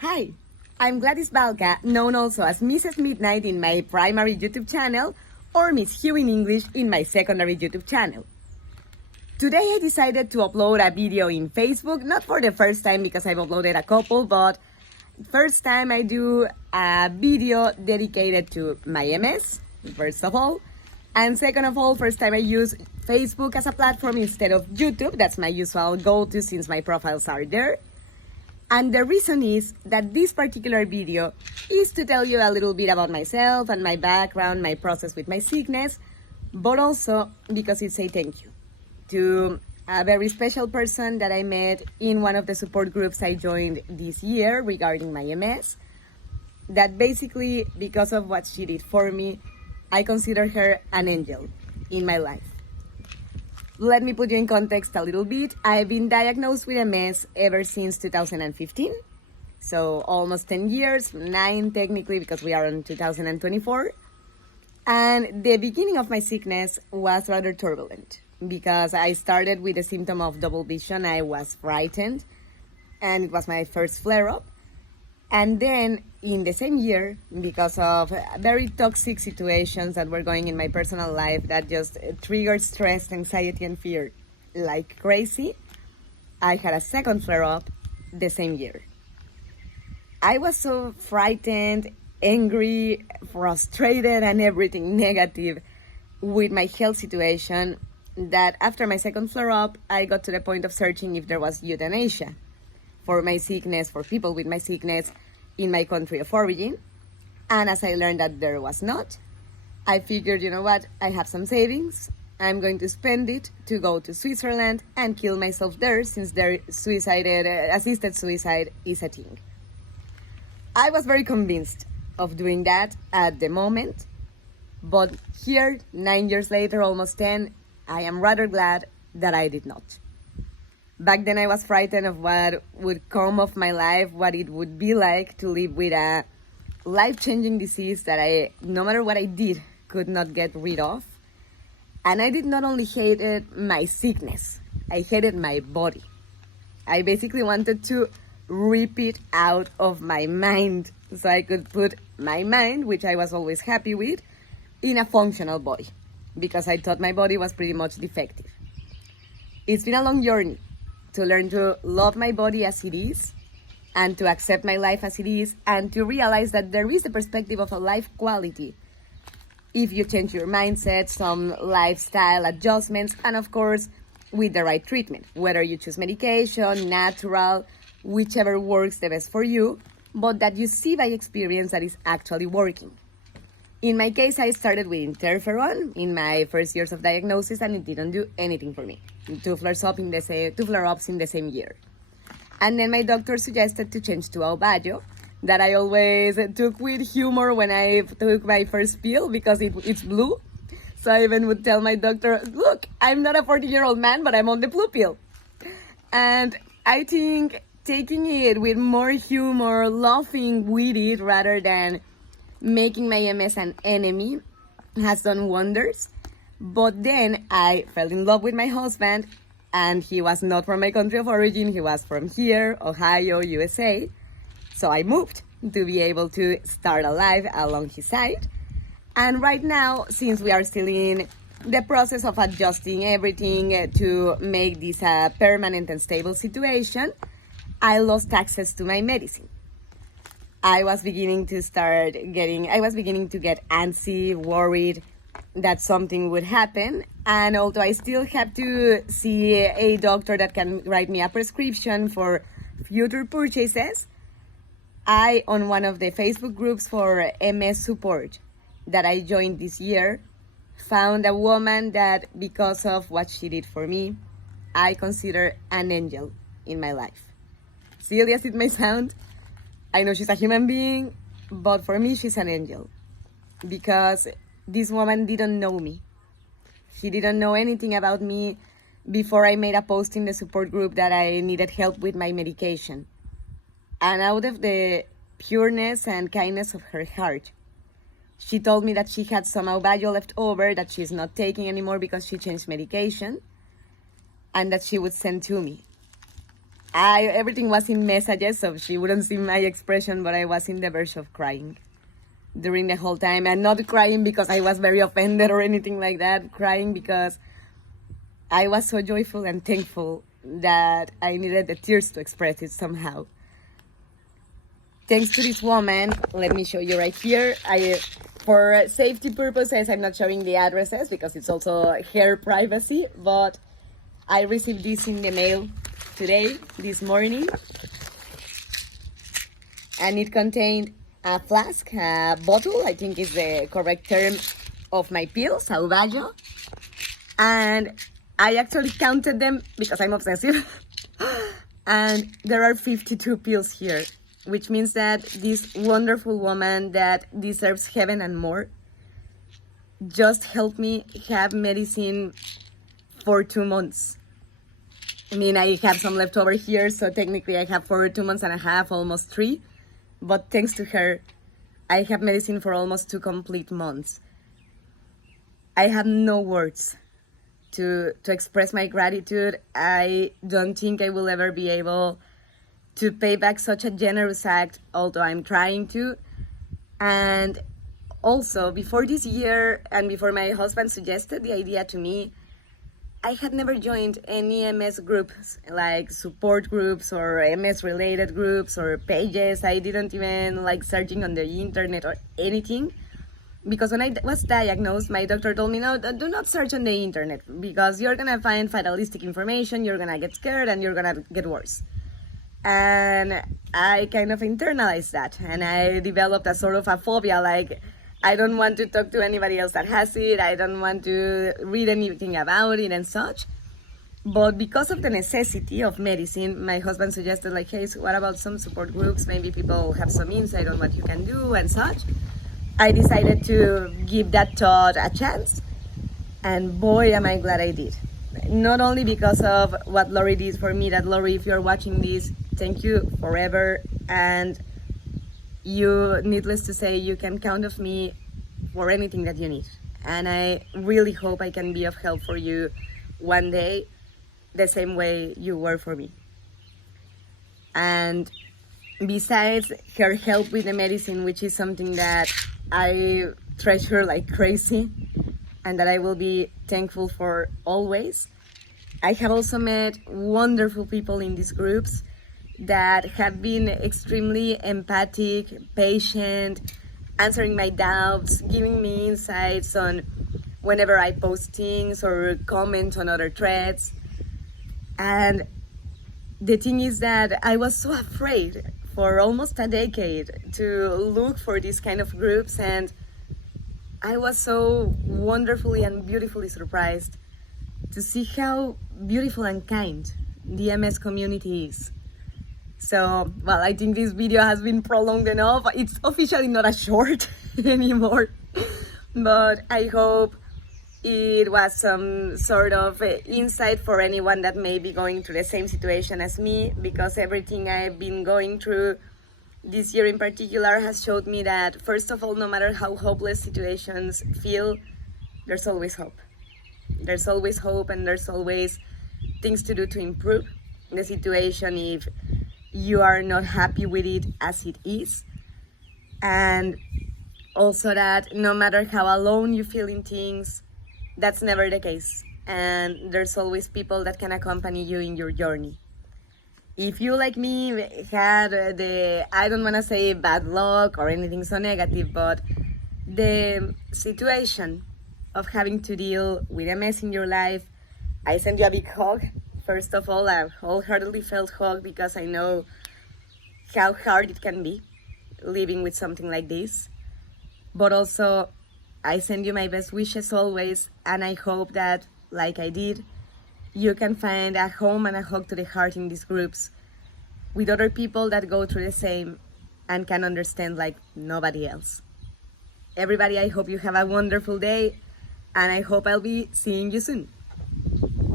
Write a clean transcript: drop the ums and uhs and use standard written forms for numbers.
Hi, I'm Gladys Balca, known also as Mrs. Midnight in my primary YouTube channel or Miss Hugh in English in my secondary YouTube channel. Today I decided to upload a video in Facebook, not for the first time because I've uploaded a couple, but first time I do a video dedicated to my MS, first of all. And second of all, first time I use Facebook as a platform instead of YouTube. That's my usual go-to since my profiles are there. And the reason is that this particular video is to tell you a little bit about myself and my background, my process with my sickness, but also because it's a thank you to a very special person that I met in one of the support groups I joined this year regarding my MS, that basically, because of what she did for me, I consider her an angel in my life. Let me put you in context a little bit. I've been diagnosed with MS ever since 2015, so almost 10 years, 9 technically because we are in 2024. And the beginning of my sickness was rather turbulent because I started with the symptom of double vision. I was frightened and it was my first flare-up. And then in the same year, because of very toxic situations that were going in my personal life that just triggered stress, anxiety, and fear like crazy, I had a second flare-up the same year. I was so frightened, angry, frustrated, and everything negative with my health situation that after my second flare-up, I got to the point of searching if there was euthanasia for my sickness, for people with my sickness in my country of origin. And as I learned that there was not, I figured, you know what, I have some savings. I'm going to spend it to go to Switzerland and kill myself there since their assisted suicide is a thing. I was very convinced of doing that at the moment, but here, 9 years later, almost 10, I am rather glad that I did not. Back then I was frightened of what would come of my life, what it would be like to live with a life-changing disease that I, no matter what I did, could not get rid of. And I did not only hate my sickness, I hated my body. I basically wanted to rip it out of my mind so I could put my mind, which I was always happy with, in a functional body because I thought my body was pretty much defective. It's been a long journey to learn to love my body as it is and to accept my life as it is and to realize that there is a perspective of a life quality if you change your mindset, some lifestyle adjustments, and of course with the right treatment, whether you choose medication, natural, whichever works the best for you, but that you see by experience that is actually working. In my case, I started with interferon in my first years of diagnosis and it didn't do anything for me. Two flare-ups in the same year. And then my doctor suggested to change to Aubagio, that I always took with humor when I took my first pill because it's blue. So I even would tell my doctor, look, I'm not a 40-year-old man, but I'm on the blue pill. And I think taking it with more humor, laughing with it rather than making my MS an enemy has done wonders. But then I fell in love with my husband, and he was not from my country of origin. He was from here, Ohio, USA. So I moved to be able to start a life along his side. And right now, since we are still in the process of adjusting everything to make this a permanent and stable situation, I lost access to my medicine. I was beginning to get antsy, worried that something would happen. And although I still have to see a doctor that can write me a prescription for future purchases, I, on one of the Facebook groups for MS support that I joined this year, found a woman that, because of what she did for me, I consider an angel in my life. Silly as it may sound, I know she's a human being, but for me, she's an angel. Because this woman didn't know me. She didn't know anything about me before I made a post in the support group that I needed help with my medication. And out of the pureness and kindness of her heart, she told me that she had some Aubagio left over that she's not taking anymore because she changed medication, and that she would send to me. everything was in messages, so she wouldn't see my expression, but I was in the verge of crying during the whole time. And not crying because I was very offended or anything like that, crying because I was so joyful and thankful that I needed the tears to express it somehow. Thanks to this woman, let me show you right here. For safety purposes, I'm not showing the addresses because it's also her privacy, but I received this in the mail today, this morning, and it contained a flask, a bottle, I think is the correct term, of my pills, Auvallo, and I actually counted them because I'm obsessive, and there are 52 pills here, which means that this wonderful woman that deserves heaven and more just helped me have medicine for 2 months. I mean, I have some left over here, so technically I have for 2 months and a half, almost 3. But thanks to her, I have medicine for almost 2 complete months. I have no words to express my gratitude. I don't think I will ever be able to pay back such a generous act, although I'm trying to. And also, before this year and before my husband suggested the idea to me, I had never joined any MS groups, like support groups or MS related groups or pages. I didn't even like searching on the internet or anything. Because when I was diagnosed, my doctor told me, no, do not search on the internet because you're gonna find fatalistic information, you're gonna get scared and you're gonna get worse. And I kind of internalized that, and I developed a sort of a phobia, like I don't want to talk to anybody else that has it, I don't want to read anything about it and such. But because of the necessity of medicine, my husband suggested like, hey, so what about some support groups? Maybe people have some insight on what you can do and such. I decided to give that thought a chance, and boy, am I glad I did. Not only because of what Lori did for me, that Lori, if you're watching this, thank you forever, and you, needless to say, you can count on me for anything that you need. And I really hope I can be of help for you one day, the same way you were for me. And besides her help with the medicine, which is something that I treasure like crazy and that I will be thankful for always, I have also met wonderful people in these groups that have been extremely empathic, patient, answering my doubts, giving me insights on whenever I post things or comment on other threads. And the thing is that I was so afraid for almost a decade to look for these kind of groups, and I was so wonderfully and beautifully surprised to see how beautiful and kind the MS community is. So, well, I think this video has been prolonged enough. It's officially not a short anymore, but I hope it was some sort of insight for anyone that may be going through the same situation as me, because everything I've been going through this year in particular has showed me that, first of all, no matter how hopeless situations feel, there's always hope. There's always hope, and there's always things to do to improve the situation if you are not happy with it as it is. And also that no matter how alone you feel in things, that's never the case. And there's always people that can accompany you in your journey. If you, like me, had I don't want to say bad luck or anything so negative, but the situation of having to deal with a mess in your life, I send you a big hug. First of all, a wholeheartedly felt hug, because I know how hard it can be living with something like this. But also, I send you my best wishes always, and I hope that, like I did, you can find a home and a hug to the heart in these groups with other people that go through the same and can understand like nobody else. Everybody, I hope you have a wonderful day, and I hope I'll be seeing you soon.